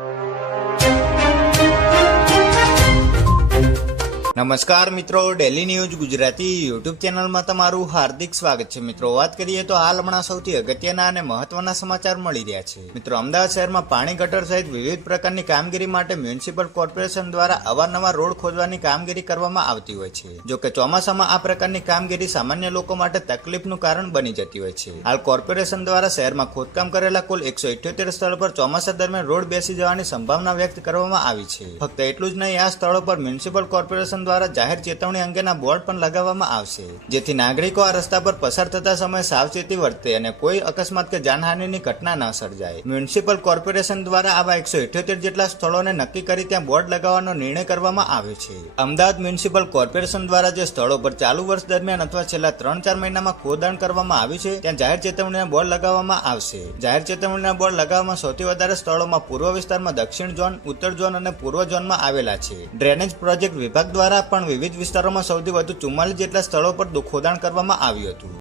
you. નમસ્કાર મિત્રો daily news Gujarati YouTube ચેનલમાં તમારું હાર્દિક સ્વાગત છે. મિત્રો, વાત કરીએ તો હાલ હમણાં સૌથી અગત્યના અને મહત્વના સમાચાર મળી રહ્યા છે. મિત્રો, અમદાવાદ શહેરમાં પાણી ગટર સહિત વિવિધ પ્રકારની કામગીરી માટે મ્યુનિસિપલ કોર્પોરેશન દ્વારા અવારનવાર રોડ ખોદવાની કામગીરી કરવામાં આવતી હોય છે. જો કે ચોમાસામાં આ પ્રકારની કામગીરી સામાન્ય લોકો માટે તકલીફનું કારણ બની જતી હોય છે. હાલ કોર્પોરેશન દ્વારા શહેરમાં ખોદકામ કરેલા કુલ એકસો ઇઠ્યોતેર સ્થળ પર ચોમાસા દરમિયાન રોડ બેસી જવાની સંભાવના વ્યક્ત કરવામાં આવી છે. ફક્ત એટલું જ નહીં, આ સ્થળો પર મ્યુનિસિપલ કોર્પોરેશન દ્વારા જાહેર ચેતવણી અંગેના બોર્ડ પણ લગાવવામાં આવશે, જેથી નાગરિકો આ રસ્તા પર પસાર થતા સમયે સાવચેતી વર્તે અને કોઈ અકસ્માત કે જાનહાનિની ઘટના ન સર્જાય. મ્યુનિસિપલ કોર્પોરેશન દ્વારા આવા એકસો ઇઠ્યોતેર જેટલા સ્થળોને નક્કી કરી ત્યાં બોર્ડ લગાવવાનો નિર્ણય કરવામાં આવ્યો છે. અમદાવાદ મ્યુનિસિપલ કોર્પોરેશન દ્વારા જે સ્થળો પર ચાલુ વર્ષ દરમિયાન અથવા છેલ્લા ત્રણ ચાર મહિનામાં ખોદાણ કરવામાં આવ્યું છે, ત્યાં જાહેર ચેતવણીના બોર્ડ લગાવવામાં આવશે. જાહેર ચેતવણીના બોર્ડ લગાવવામાં સૌથી વધારે સ્થળોમાં પૂર્વ વિસ્તારમાં દક્ષિણ ઝોન, ઉત્તર ઝોન અને પૂર્વ ઝોનમાં આવેલા છે. ડ્રેનેજ પ્રોજેક્ટ વિભાગ દ્વારા પણ વિવિધ વિસ્તારોમાં સૌથી વધુ ચુમ્માલીસ જેટલા સ્થળો પર ખોદાણ કરવામાં આવ્યું હતું.